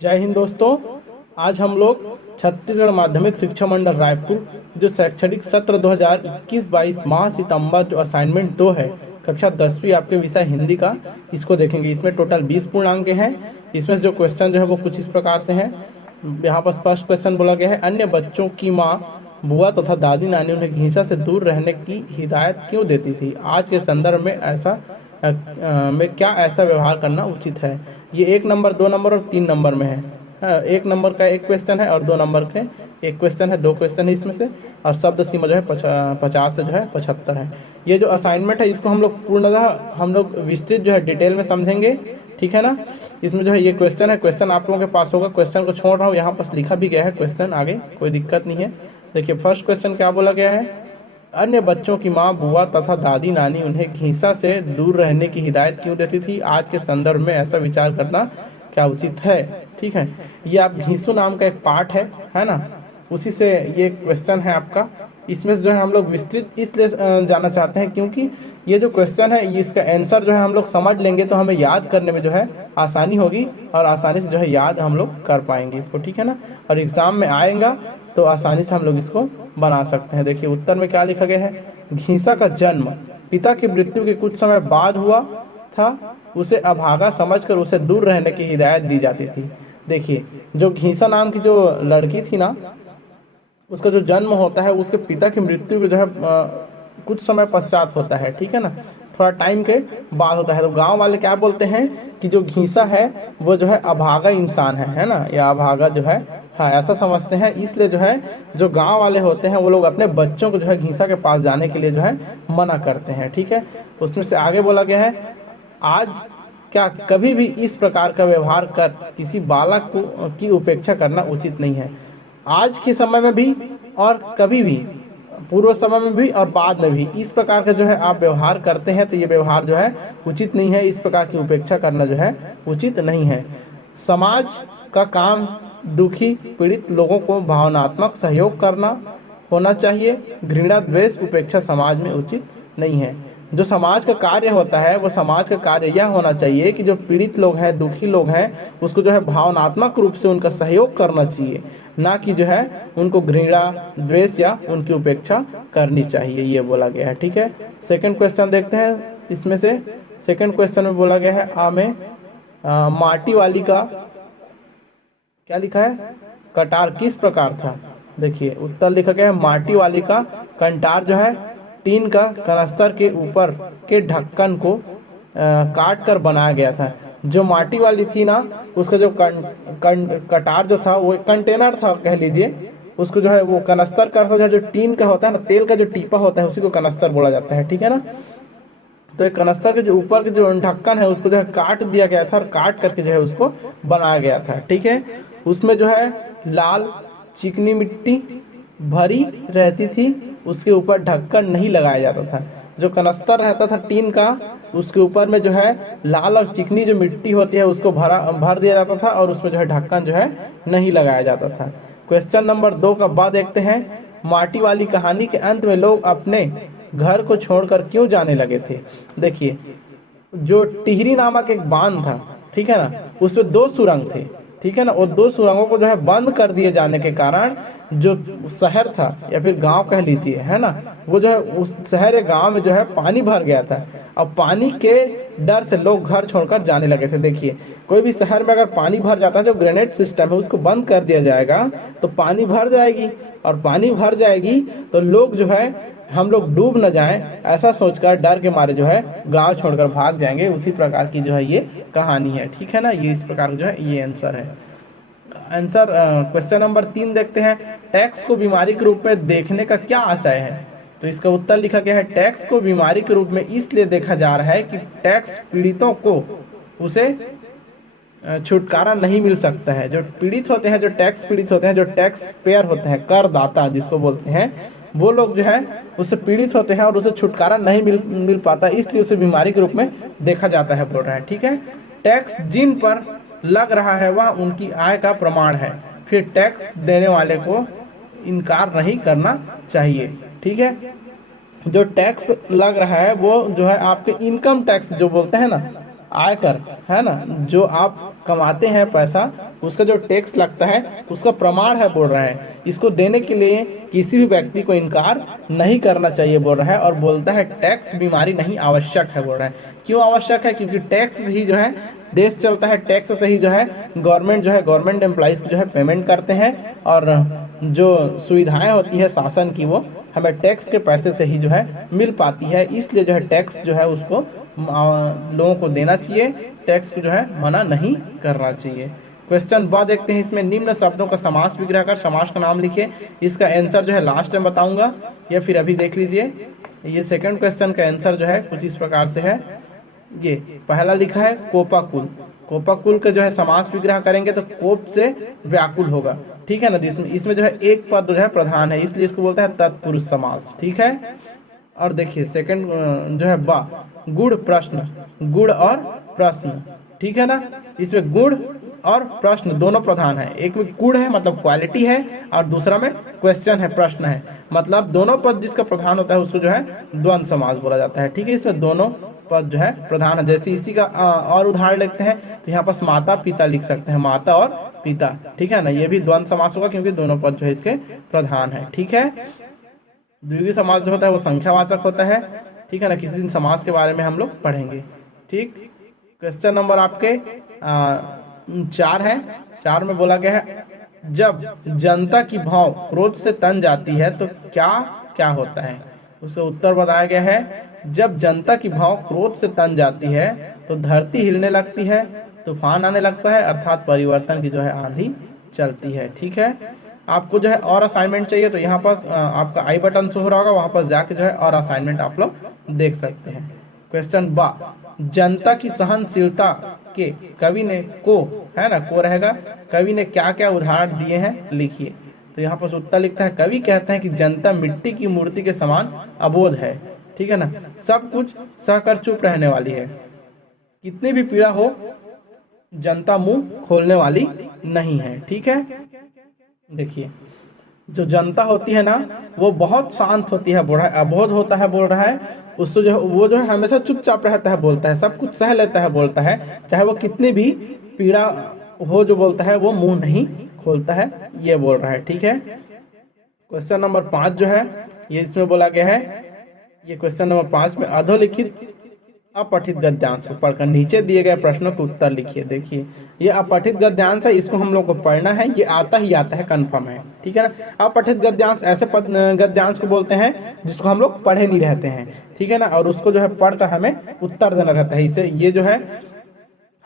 जय हिंद दोस्तों। आज हम लोग छत्तीसगढ़ माध्यमिक शिक्षा मंडल रायपुर जो शैक्षणिक सत्र 2021-22 माह सितंबर जो असाइनमेंट 2 है कक्षा 10वीं आपके विषय हिंदी का, इसको देखेंगे। इसमें टोटल 20 पूर्णांक हैं। इसमें से जो क्वेश्चन जो है वो कुछ इस प्रकार से हैं। यहाँ पर फर्स्ट क्वेश्चन बोला गया है, अन्य बच्चों की माँ बुआ तथा दादी नानी उन्हें घीसा से दूर रहने की हिदायत क्यों देती थी? आज के संदर्भ में क्या ऐसा व्यवहार करना उचित है? ये 1 नंबर, 2 नंबर और 3 नंबर में है। 1 नंबर का एक क्वेश्चन है और 2 नंबर के एक क्वेश्चन है। 2 क्वेश्चन है इसमें से, और शब्द सीमा जो है 50 से जो है 75 है। ये जो असाइनमेंट है इसको हम लोग पूर्णतः हम लोग विस्तृत जो है डिटेल में समझेंगे, ठीक है ना। इसमें जो है ये क्वेश्चन है, क्वेश्चन आप लोगों के पास होगा। क्वेश्चन को छोड़ रहा हूँ, यहाँ पर लिखा भी गया है क्वेश्चन आगे, कोई दिक्कत नहीं है। देखिए फर्स्ट क्वेश्चन क्या बोला गया है, अन्य बच्चों की माँ बुआ तथा दादी नानी उन्हें घीसा से दूर रहने की हिदायत क्यों देती थी? आज के संदर्भ में ऐसा विचार करना क्या उचित है? ठीक है, ये आप घीसू नाम का एक पाठ है ना, उसी से ये क्वेश्चन है आपका। इसमें जो है हम लोग विस्तृत इसलिए जानना चाहते हैं क्योंकि ये जो क्वेश्चन है ये इसका आंसर जो है हम लोग समझ लेंगे तो हमें याद करने में जो है आसानी होगी और आसानी से जो है याद हम लोग कर पाएंगे इसको, ठीक है ना। और एग्जाम में आएगा तो आसानी से हम लोग इसको बना सकते हैं। देखिए उत्तर में क्या लिखा गया है, घीसा का जन्म पिता की मृत्यु के कुछ समय बाद हुआ था। उसे अभागा समझकर उसे दूर रहने की हिदायत दी जाती थी। देखिए जो घीसा नाम की जो लड़की थी ना, उसका जो जन्म होता है उसके पिता की मृत्यु के जो है कुछ समय पश्चात होता है, ठीक है ना, थोड़ा टाइम के बाद होता है। तो गांव वाले क्या बोलते हैं कि जो घीसा है वो जो है अभागा इंसान है ना, या अभागा जो है, हाँ ऐसा समझते हैं। इसलिए जो है जो गांव वाले होते हैं वो लोग अपने बच्चों को जो है घीसा के पास जाने के लिए जो है मना करते हैं, ठीक है। उसमें से आगे बोला गया है, आज क्या कभी भी इस प्रकार का व्यवहार कर किसी बालक को की उपेक्षा करना उचित नहीं है। आज के समय में भी और कभी भी, पूर्व समय में भी और बाद में भी इस प्रकार का जो है आप व्यवहार करते हैं तो ये व्यवहार जो है उचित नहीं है। इस प्रकार की उपेक्षा करना जो है उचित नहीं है। समाज का काम दुखी पीड़ित लोगों को भावनात्मक सहयोग करना होना चाहिए। घृणा द्वेष उपेक्षा समाज में उचित नहीं है। जो समाज का कार्य होता है वो समाज का कार्य यह होना चाहिए कि जो पीड़ित लोग हैं, दुखी लोग हैं, उसको जो है भावनात्मक रूप से उनका सहयोग करना चाहिए, ना कि जो है उनको घृणा द्वेष या उनकी उपेक्षा करनी चाहिए, ये बोला गया है, ठीक है। सेकंड क्वेश्चन देखते हैं। इसमें से सेकंड क्वेश्चन में बोला गया है, माटी वाली का क्या लिखा है, कटार किस प्रकार था? देखिए उत्तर लिखा गया है, माटी वाली का कंटार जो है टीन का कनस्तर के ऊपर के ढक्कन को काट कर बनाया गया था। जो माटी वाली थी ना, उसका जो कटार जो था वो कंटेनर था कह लीजिए, उसको जो है वो कनस्तर का था। जो टीन का होता है ना, तेल का जो टीपा होता है उसी को कनस्तर बोला जाता है, ठीक है ना। तो एक कनस्तर के जो ऊपर के जो ढक्कन है उसको जो है काट दिया गया था और काट करके जो है उसको बनाया गया था, ठीक है। उसमें जो है लाल चिकनी मिट्टी भरी रहती थी, उसके ऊपर ढक्कन नहीं लगाया जाता था। जो कनस्तर रहता था टीन का, उसके ऊपर में जो है लाल और चिकनी जो मिट्टी होती है उसको भर दिया जाता था और उसमें जो है ढक्कन जो है नहीं लगाया जाता था। क्वेश्चन नंबर 2 का बाद देखते हैं, माटी वाली कहानी के अंत में लोग अपने घर को छोड़कर क्यों जाने लगे थे? देखिए जो टिहरी नामक एक बांध था, ठीक है ना, उसमें 2 सुरंग थे, ठीक है ना। और 2 सुरंगों को जो है बंद कर दिए जाने के कारण जो शहर था या फिर गांव कह लीजिए, है ना, वो जो है उस शहर या गांव में जो है पानी भर गया था। अब पानी के डर से लोग घर छोड़कर जाने लगे थे। देखिए कोई भी शहर में अगर पानी भर जाता है, जो ग्रेनेड सिस्टम है उसको बंद कर दिया जाएगा तो पानी भर जाएगी, और पानी भर जाएगी तो लोग जो है हम लोग डूब न जाएं ऐसा सोचकर डर के मारे जो है गांव छोड़कर भाग जाएंगे। उसी प्रकार की जो है ये कहानी है, ठीक है ना। ये इस प्रकार जो है ये आंसर है। आंसर क्वेश्चन नंबर 3 देखते हैं, टैक्स को बीमारी के रूप में देखने का क्या आशय है? तो इसका उत्तर लिखा गया है, टैक्स को बीमारी के रूप में इसलिए देखा जा रहा है कि टैक्स पीड़ितों को उसे छुटकारा नहीं मिल सकता है। जो पीड़ित होते हैं, जो टैक्स पीड़ित होते हैं, जो टैक्स पेयर होते हैं, करदाता जिसको बोलते हैं, वो लोग जो है उससे पीड़ित होते हैं और उसे छुटकारा नहीं मिल पाता, इसलिए उसे बीमारी के रूप में देखा जाता है, बोल रहा है, ठीक है। टैक्स जिन पर लग रहा है वह उनकी आय का प्रमाण है, फिर टैक्स देने वाले को इनकार नहीं करना चाहिए, ठीक है। जो टैक्स लग रहा है वो जो है आपके इनकम टैक्स जो बोलते हैं ना, आयकर, है ना, जो आप कमाते हैं पैसा उसका जो टैक्स लगता है उसका प्रमाण है बोल रहा है। इसको देने के लिए किसी भी व्यक्ति को इनकार नहीं करना चाहिए बोल रहा है, और बोलता है टैक्स बीमारी नहीं आवश्यक है बोल रहा है। क्यों आवश्यक है? क्योंकि टैक्स ही जो है देश चलता है, टैक्स से ही जो है गवर्नमेंट एम्प्लॉइज की जो है पेमेंट करते हैं, और जो सुविधाएं होती है शासन की वो हमें टैक्स के पैसे से ही जो है मिल पाती है। इसलिए जो है टैक्स जो है उसको लोगों को देना चाहिए, टैक्स को जो है मना नहीं करना चाहिए। क्वेश्चन बाद देखते हैं, इसमें निम्न शब्दों का समास विग्रह कर समास का नाम लिखिए। इसका आंसर जो है लास्ट में बताऊंगा या फिर अभी देख लीजिए। ये सेकंड क्वेश्चन का आंसर जो है कुछ इस प्रकार से है। ये पहला लिखा है कोपाकुल, कोपाकुल का जो है समास विग्रह करेंगे तो कोप से व्याकुल होगा, ठीक है ना। इसमें जो है एक पद जो है प्रधान है, इसलिए इसको बोलते हैं तत्पुरुष समास, ठीक है। और देखिए सेकंड जो है बा गुड़ प्रश्न, गुड़ और प्रश्न, ठीक है ना। इसमें गुड़ और प्रश्न दोनों प्रधान है, एक में गुड़ है मतलब क्वालिटी है, और दूसरा में क्वेश्चन है, प्रश्न है, मतलब दोनों पद जिसका प्रधान होता है उसको जो है द्वंद्व समास बोला जाता है, ठीक है। इसमें दोनों पद जो है प्रधान है। जैसे इसी का और उदाहरण लेते हैं तो यहाँ पर माता पिता लिख सकते हैं, माता और पिता, ठीक है ना। ये भी द्वंद्व समास होगा क्योंकि दोनों पद जो है इसके प्रधान है, ठीक है। द्विगुणी समास जो होता है वो संख्यावाचक होता है, ठीक है ना। किसी दिन समास के बारे में हम लोग पढ़ेंगे, ठीक। क्वेश्चन नंबर आपके 4 है। 4 में बोला गया है जब जनता की भाव क्रोध से तन जाती है तो क्या क्या होता है। उसका उत्तर बताया गया है जब जनता की भाव क्रोध से तन जाती है तो धरती हिलने लगती है, तूफान आने लगता है, अर्थात परिवर्तन की जो है आंधी चलती है, ठीक है। आपको जो है और असाइनमेंट चाहिए तो यहाँ पर आपका आई बटन शो हो रहा होगा, वहां पर जाके जो है और असाइनमेंट आप लोग देख सकते हैं। क्वेश्चन बा जनता की सहनशीलता के कवि ने को है ना, को रहेगा, कवि ने क्या क्या उदाहरण दिए हैं लिखिए। तो यहाँ पर उत्तर लिखता है कवि कहते हैं कि जनता मिट्टी की मूर्ति के समान अबोध है, ठीक है ना, सब कुछ सहकर चुप रहने वाली है, कितनी भी पीड़ा हो जनता मुंह खोलने वाली नहीं है, ठीक है। देखिए जो जनता होती है ना वो बहुत शांत होती है बोल रहा है, अबोध होता है बोल रहा है, उससे जो वो जो है हमेशा चुपचाप रहता है बोलता है, सब कुछ सह लेता है बोलता है, चाहे वो कितनी भी पीड़ा हो जो बोलता है वो मुंह नहीं खोलता है, ये बोल रहा है, ठीक है। क्वेश्चन नंबर 5 जो है ये इसमें बोला गया है, ये क्वेश्चन नंबर 5 में अधोलिखित अपठित गद्यांश को पढ़कर नीचे दिए गए प्रश्नों के उत्तर लिखिए। देखिए ये अपठित गद्यांश है, इसको हम लोग को पढ़ना है, ये आता ही आता है, कंफर्म है, ठीक है ना। अपठित गद्यांश ऐसे गद्यांश को बोलते हैं जिसको हम लोग पढ़े नहीं रहते हैं, ठीक है ना, और उसको जो है पढ़कर हमें उत्तर देना रहता है। इसे ये जो है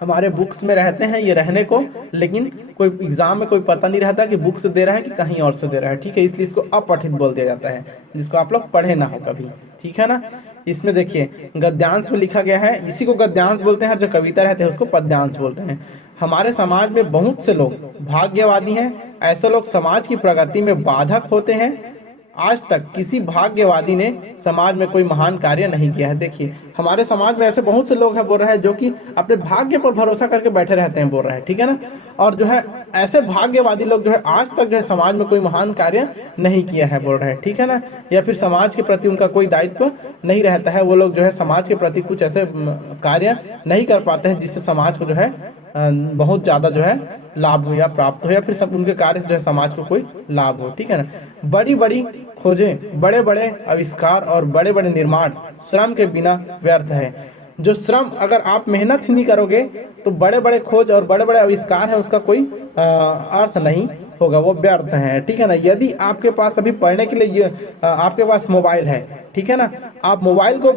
हमारे बुक्स में रहते हैं ये रहने को, लेकिन कोई एग्जाम में कोई पता नहीं रहता कि बुक से दे रहा है कि कहीं और से दे रहा है, ठीक है, इसलिए इसको अपठित बोल दिया जाता है, जिसको आप लोग पढ़े ना हो कभी, ठीक है ना। इसमें देखिए गद्यांश में लिखा गया है, इसी को गद्यांश बोलते हैं, और जो कविता रहते हैं उसको पद्यांश बोलते हैं। हमारे समाज में बहुत से लोग भाग्यवादी हैं, ऐसे लोग समाज की प्रगति में बाधक होते हैं। आज तक किसी भाग्यवादी ने समाज में कोई महान कार्य नहीं किया है। देखिए हमारे समाज में ऐसे बहुत से लोग हैं बोल रहे हैं जो कि अपने भाग्य पर भरोसा करके बैठे रहते हैं बोल रहे हैं, ठीक है ना, और जो है ऐसे भाग्यवादी लोग जो है आज तक जो है समाज में कोई महान कार्य नहीं किया है बोल रहे हैं, ठीक है ना, या फिर समाज के प्रति उनका कोई दायित्व नहीं रहता है, वो लोग जो है समाज के प्रति कुछ ऐसे कार्य नहीं कर पाते हैं जिससे समाज को जो है बहुत ज़्यादा जो है लाभ हो या प्राप्त हो, या फिर सब उनके कार्य से जो है समाज को कोई लाभ हो, ठीक है ना। बड़ी बड़ी खोजें, बड़े बड़े आविष्कार और बड़े बड़े निर्माण श्रम के बिना व्यर्थ है। जो श्रम अगर आप मेहनत ही नहीं करोगे तो बड़े बड़े खोज और बड़े बड़े आविष्कार है उसका कोई अर्थ नहीं होगा, वो व्यर्थ है, ठीक है ना। यदि आपके पास अभी पढ़ने के लिए आपके पास मोबाइल है, ठीक है ना, आप मोबाइल को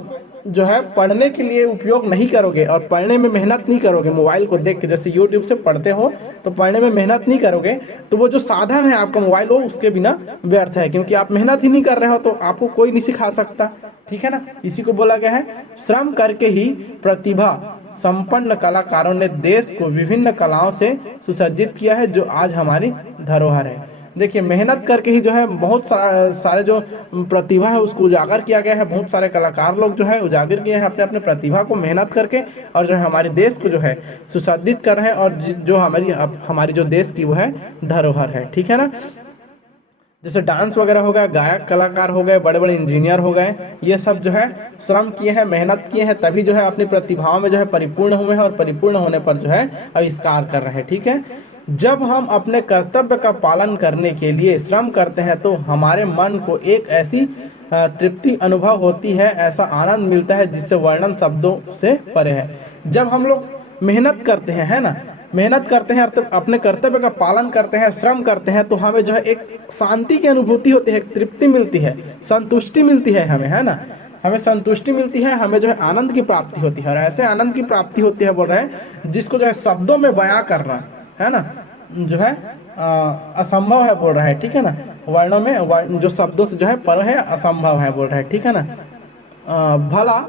जो है पढ़ने के लिए उपयोग नहीं करोगे और पढ़ने में मेहनत नहीं करोगे, मोबाइल को देख के जैसे यूट्यूब से पढ़ते हो तो पढ़ने में मेहनत नहीं करोगे, तो वो जो साधन है आपका मोबाइल वो उसके बिना व्यर्थ है, क्योंकि आप मेहनत ही नहीं कर रहे हो तो आपको कोई नहीं सिखा सकता, ठीक है ना। इसी को बोला गया है श्रम करके ही प्रतिभा संपन्न कलाकारों ने देश को विभिन्न कलाओं से सुसज्जित किया है जो आज हमारी धरोहर है। देखिए मेहनत करके ही जो है बहुत सारे जो प्रतिभा है उसको उजागर किया गया है, बहुत सारे कलाकार लोग जो है उजागर किए हैं अपने अपने प्रतिभा को मेहनत करके, और जो है हमारे देश को जो है सुसज्जित कर रहे हैं, और जो हमारी जो देश की वो है धरोहर है, ठीक है ना। जैसे डांस वगैरह हो गया, गायक कलाकार हो गए, बड़े बड़े इंजीनियर हो गए, ये सब जो है श्रम किए हैं, मेहनत किए हैं, तभी जो है अपनी प्रतिभाओं में जो है परिपूर्ण हुए हैं, और परिपूर्ण होने पर जो है आविष्कार कर रहे हैं, ठीक है। जब हम अपने कर्तव्य का पालन करने के लिए श्रम करते हैं तो हमारे मन को एक ऐसी तृप्ति अनुभव होती है, ऐसा आनंद मिलता है जिससे वर्णन शब्दों से परे है। जब हम लोग मेहनत करते हैं, है ना, मेहनत करते हैं, अपने कर्तव्य का पालन करते हैं, श्रम करते हैं, तो हमें जो है एक शांति की अनुभूति होती है, एक तृप्ति मिलती है, संतुष्टि मिलती है हमें, है ना, हमें संतुष्टि मिलती है, हमें जो है आनंद की प्राप्ति होती है। और ऐसे आनंद की प्राप्ति होती है बोल रहे हैं जिसको जो है शब्दों में बयां करना, है ना, जो है असंभव है बोल रहा है, ठीक है ना, वर्णों में जो शब्दों से जो है पर है, असंभव है बोल रहा है, ठीक है ना। भला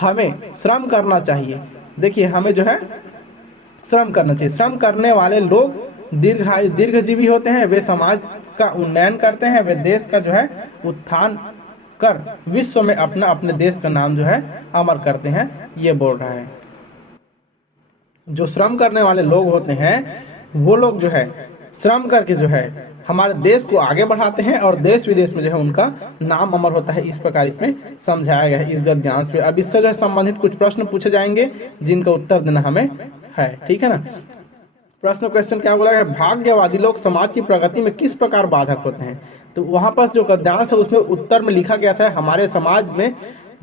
हमें श्रम करना चाहिए। देखिए हमें जो है श्रम करना चाहिए। श्रम करने वाले लोग दीर्घजीवी होते हैं, वे समाज का उन्नयन करते हैं, वे देश का जो है उत्थान कर विश्व में अपने देश का नाम जो है अमर करते हैं, ये बोल रहा है। जो श्रम करने वाले लोग होते हैं वो लोग जो है श्रम करके जो है हमारे देश को आगे बढ़ाते हैं और देश विदेश में जो है उनका नाम अमर होता है। इस प्रकार इसमें समझाया गया है इस गद्यांश में। अब इससे जो है संबंधित कुछ प्रश्न पूछे जाएंगे जिनका उत्तर देना हमें है, ठीक है ना। प्रश्न क्वेश्चन क्या बोला है, भाग्यवादी लोग समाज की प्रगति में किस प्रकार बाधक होते हैं। तो वहां पर जो गद्यांश है उसमें उत्तर में लिखा गया था हमारे समाज में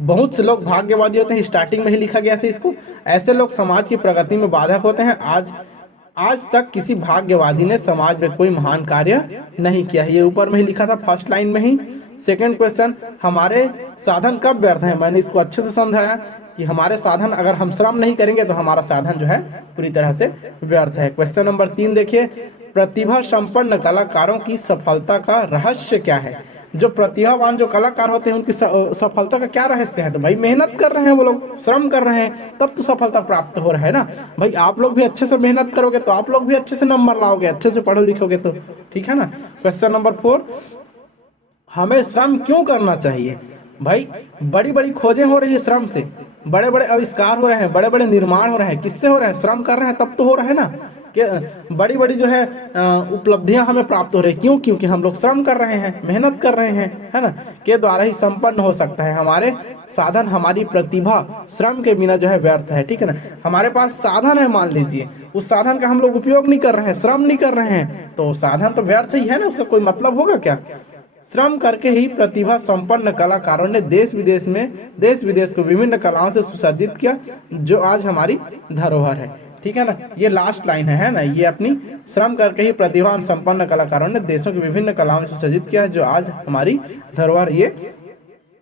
बहुत से लोग भाग्यवादी होते हैं, स्टार्टिंग में ही लिखा गया था इसको। ऐसे लोग समाज की प्रगति में बाधक होते हैं। आज तक किसी भाग्यवादी ने समाज में कोई महान कार्य नहीं किया है, ये ऊपर में ही लिखा था फर्स्ट लाइन में ही। सेकंड क्वेश्चन, हमारे साधन कब व्यर्थ है। मैंने इसको अच्छे से समझाया कि हमारे साधन अगर हम श्रम नहीं करेंगे तो हमारा साधन जो है पूरी तरह से व्यर्थ है। क्वेश्चन नंबर 3 देखिए, प्रतिभा संपन्न कलाकारों की सफलता का रहस्य क्या है। जो प्रतिभावान जो कलाकार होते हैं उनकी सफलता का क्या रहस्य है। तो भाई मेहनत कर रहे हैं, वो लोग श्रम कर रहे हैं, तब तो सफलता प्राप्त हो रहा है ना। भाई आप लोग भी अच्छे से मेहनत करोगे तो आप लोग भी अच्छे से नंबर लाओगे, अच्छे से पढ़ो लिखोगे तो, ठीक है ना। क्वेश्चन नंबर 4, हमें श्रम क्यों करना चाहिए। भाई बड़ी बड़ी खोजें हो रही है श्रम से, बड़े बड़े आविष्कार हो रहे हैं, बड़े बड़े निर्माण हो रहे हैं, किससे हो रहे हैं, श्रम कर रहे हैं तब तो हो रहा है ना। कि बड़ी बड़ी जो है उपलब्धियां हमें प्राप्त हो रही है, क्यों, क्योंकि हम लोग श्रम कर रहे हैं, मेहनत कर रहे हैं, है ना, के द्वारा ही संपन्न हो सकता है। हमारे साधन, हमारी प्रतिभा श्रम के बिना जो है व्यर्थ है, ठीक है ना। हमारे पास साधन है, मान लीजिए उस साधन का हम लोग उपयोग नहीं कर रहे हैं, श्रम नहीं कर रहे हैं, तो साधन तो व्यर्थ ही है ना, उसका कोई मतलब होगा क्या। श्रम करके ही प्रतिभा संपन्न कलाकारों ने देश विदेश को विभिन्न कलाओं से सुसज्जित किया, जो आज हमारी धरोहर है, ठीक है ना। ये लास्ट लाइन है ना, ये अपनी श्रम करके ही प्रतिभावान संपन्न कलाकारों ने देशों की विभिन्न कलाओं से सुसज्जित किया, जो आज हमारी धरोहर, ये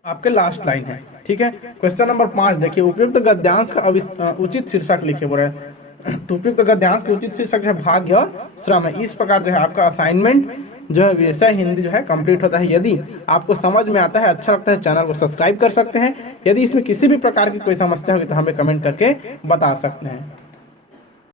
आपके लास्ट लाइन है, ठीक है। क्वेश्चन नंबर 5 देखिए, उपयुक्त गद्यांश का उचित शीर्षक लिखे बोल रहे हैं। तो उपयुक्त गद्यांश का उचित शीर्षक है भाग्य और श्रम है। इस प्रकार जो है आपका असाइनमेंट जो है विषय हिंदी जो है कंप्लीट होता है। यदि आपको समझ में आता है, अच्छा लगता है, चैनल को सब्सक्राइब कर सकते हैं। यदि इसमें किसी भी प्रकार की कोई समस्या होगी तो हमें कमेंट करके बता सकते हैं।